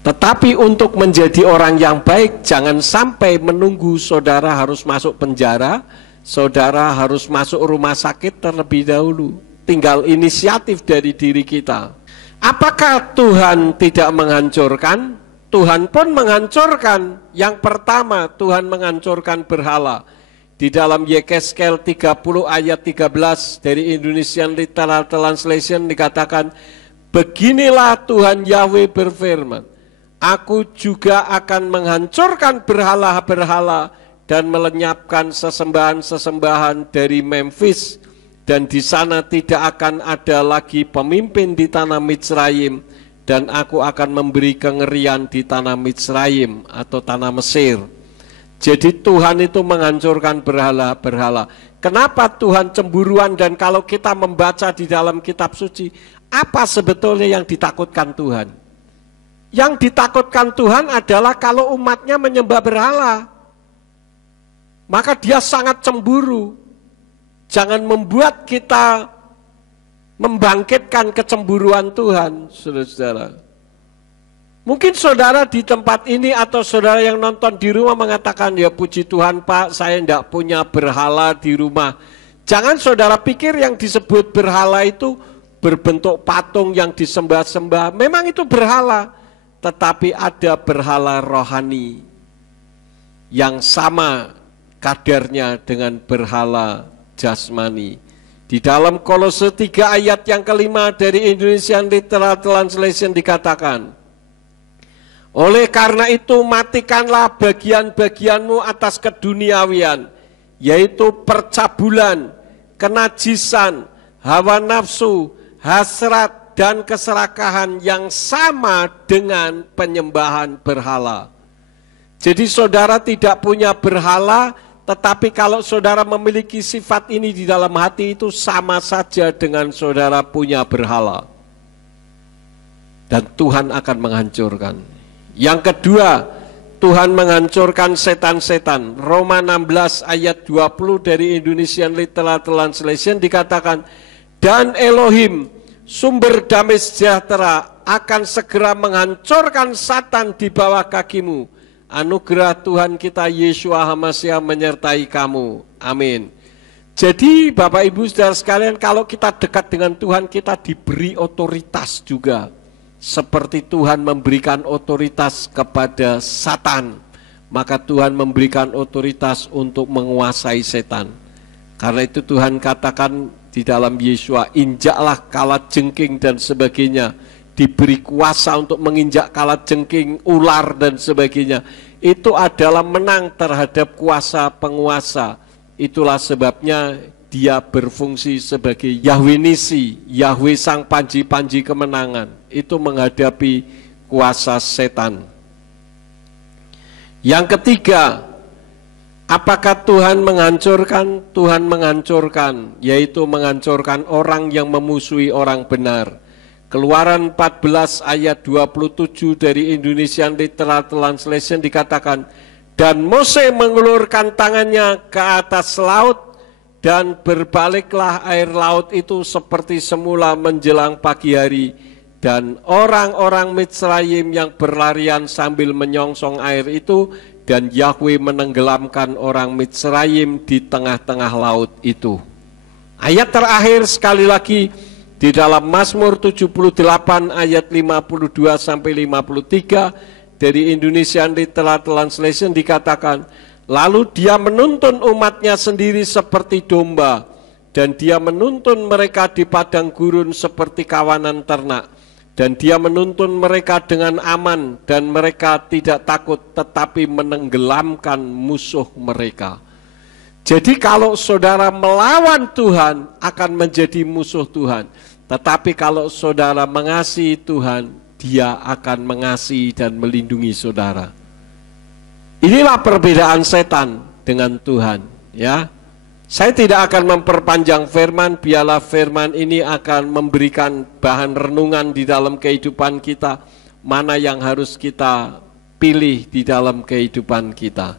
Tetapi untuk menjadi orang yang baik, jangan sampai menunggu saudara harus masuk penjara, saudara harus masuk rumah sakit terlebih dahulu. Tinggal inisiatif dari diri kita. Apakah Tuhan tidak menghancurkan? Tuhan pun menghancurkan. Yang pertama, Tuhan menghancurkan berhala. Di dalam Yekeskel 30 ayat 13 dari Indonesian Literal Translation dikatakan, beginilah Tuhan Yahweh berfirman, aku juga akan menghancurkan berhala-berhala dan melenyapkan sesembahan-sesembahan dari Memphis. Dan di sana tidak akan ada lagi pemimpin di tanah Mitsraim, dan aku akan memberi kengerian di tanah Mitsraim atau tanah Mesir. Jadi Tuhan itu menghancurkan berhala-berhala. Kenapa Tuhan cemburuan? Dan kalau kita membaca di dalam kitab suci, apa sebetulnya yang ditakutkan Tuhan? Yang ditakutkan Tuhan adalah kalau umatnya menyembah berhala. Maka dia sangat cemburu. Jangan membuat kita membangkitkan kecemburuan Tuhan, saudara-saudara. Mungkin saudara di tempat ini atau saudara yang nonton di rumah mengatakan, ya puji Tuhan Pak, saya tidak punya berhala di rumah. Jangan saudara pikir yang disebut berhala itu berbentuk patung yang disembah-sembah. Memang itu berhala, tetapi ada berhala rohani yang sama kadarnya dengan berhala jasmani. Di dalam Kolose 3 ayat yang kelima dari Indonesian Literal Translation dikatakan, oleh karena itu matikanlah bagian-bagianmu atas keduniawian, yaitu percabulan, kenajisan, hawa nafsu, hasrat, dan keserakahan yang sama dengan penyembahan berhala. Jadi saudara tidak punya berhala, tetapi kalau saudara memiliki sifat ini di dalam hati, itu sama saja dengan saudara punya berhala. Dan Tuhan akan menghancurkan. Yang kedua, Tuhan menghancurkan setan-setan. Roma 16 ayat 20 dari Indonesian Literal Translation dikatakan, dan Elohim, sumber damai sejahtera, akan segera menghancurkan Satan di bawah kakimu. Anugerah Tuhan kita Yeshua HaMashiach menyertai kamu. Amin. Jadi Bapak Ibu Saudara sekalian, kalau kita dekat dengan Tuhan, kita diberi otoritas juga. Seperti Tuhan memberikan otoritas kepada Satan, maka Tuhan memberikan otoritas untuk menguasai setan. Karena itu Tuhan katakan di dalam Yeshua, injaklah kalajengking dan sebagainya. Diberi kuasa untuk menginjak kalajengking, ular dan sebagainya. Itu adalah menang terhadap kuasa penguasa. Itulah sebabnya dia berfungsi sebagai Yahweh Nisi, Yahweh sang panji-panji kemenangan. Itu menghadapi kuasa setan. Yang ketiga, apakah Tuhan menghancurkan? Tuhan menghancurkan, yaitu menghancurkan orang yang memusuhi orang benar. Keluaran 14 ayat 27 dari Indonesian Literal Translation dikatakan, dan Mose mengulurkan tangannya ke atas laut, dan berbaliklah air laut itu seperti semula menjelang pagi hari, dan orang-orang Mitsraim yang berlarian sambil menyongsong air itu, dan Yahweh menenggelamkan orang Mitsraim di tengah-tengah laut itu. Ayat terakhir sekali lagi, di dalam Mazmur 78 ayat 52 sampai 53 dari Indonesian Literal Translation dikatakan, lalu dia menuntun umatnya sendiri seperti domba, dan dia menuntun mereka di padang gurun seperti kawanan ternak, dan dia menuntun mereka dengan aman, dan mereka tidak takut tetapi menenggelamkan musuh mereka. Jadi kalau saudara melawan Tuhan akan menjadi musuh Tuhan. Tetapi kalau saudara mengasihi Tuhan, dia akan mengasihi dan melindungi saudara. Inilah perbedaan setan dengan Tuhan, ya. Saya tidak akan memperpanjang firman, biarlah firman ini akan memberikan bahan renungan di dalam kehidupan kita mana yang harus kita pilih di dalam kehidupan kita.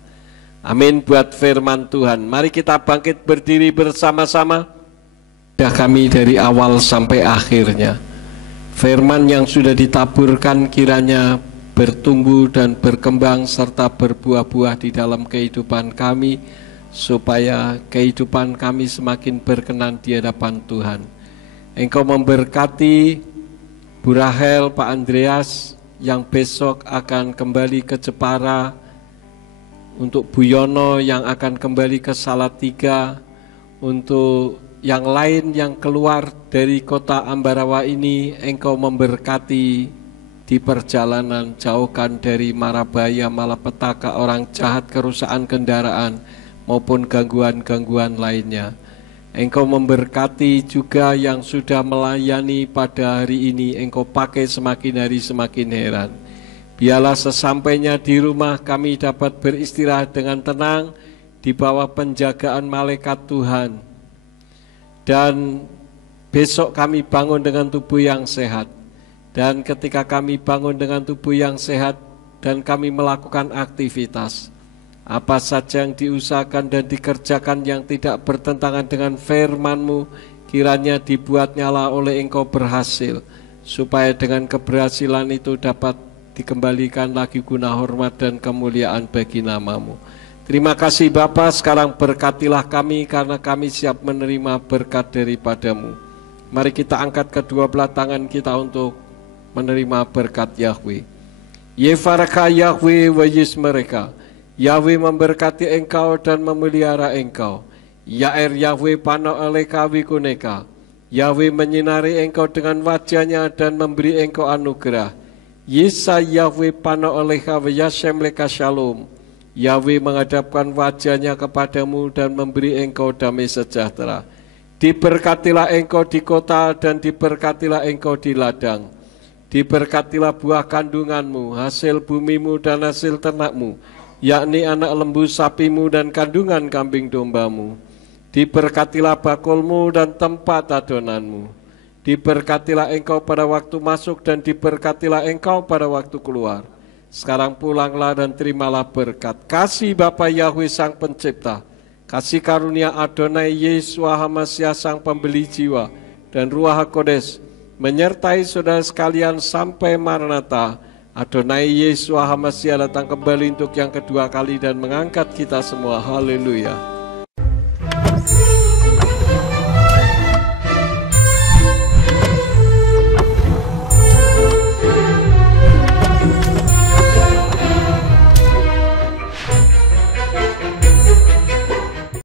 Amin buat firman Tuhan. Mari kita bangkit berdiri bersama-sama. Sudah kami dari awal sampai akhirnya. Firman yang sudah ditaburkan kiranya bertumbuh dan berkembang serta berbuah-buah di dalam kehidupan kami, supaya kehidupan kami semakin berkenan di hadapan Tuhan. Engkau memberkati Bu Rahel, Pak Andreas yang besok akan kembali ke Jepara, untuk Bu Yono yang akan kembali ke Salatiga, untuk yang lain yang keluar dari kota Ambarawa ini, Engkau memberkati di perjalanan, jauhkan dari mara bahaya, malapetaka, orang jahat, kerusakan kendaraan, maupun gangguan-gangguan lainnya. Engkau memberkati juga yang sudah melayani pada hari ini, Engkau pakai semakin hari semakin heran. Biarlah sesampainya di rumah kami dapat beristirahat dengan tenang di bawah penjagaan malaikat Tuhan. Dan besok kami bangun dengan tubuh yang sehat. Dan ketika kami bangun dengan tubuh yang sehat dan kami melakukan aktivitas, apa saja yang diusahakan dan dikerjakan yang tidak bertentangan dengan firman-Mu, kiranya dibuat nyala oleh Engkau berhasil, supaya dengan keberhasilan itu dapat dikembalikan lagi guna hormat dan kemuliaan bagi nama-Mu. Terima kasih Bapa, sekarang berkatilah kami karena kami siap menerima berkat daripada-Mu. Mari kita angkat kedua belah tangan kita untuk menerima berkat Yahweh. Yefaraka Yahweh wa yismereka. Yahweh memberkati engkau dan memelihara engkau. Yair Yahweh pano aleka wikuneka. Yahweh menyinari engkau dengan wajahnya dan memberi engkau anugerah. Yesa Yahweh pano aleha wa yashem leka shalom. Yahweh menghadapkan wajahnya kepadamu dan memberi engkau damai sejahtera. Diberkatilah engkau di kota dan diberkatilah engkau di ladang. Diberkatilah buah kandunganmu, hasil bumimu dan hasil ternakmu, yakni anak lembu sapimu dan kandungan kambing dombamu. Diberkatilah bakulmu dan tempat adonanmu. Diberkatilah engkau pada waktu masuk dan diberkatilah engkau pada waktu keluar. Sekarang pulanglah dan terimalah berkat. Kasih Bapa Yahweh Sang Pencipta, kasih karunia Adonai Yeshua HaMashiach Sang Pembeli jiwa, dan Ruach HaKodes menyertai saudara sekalian sampai Maranatha. Adonai Yeshua HaMashiach datang kembali untuk yang kedua kali dan mengangkat kita semua. Haleluya.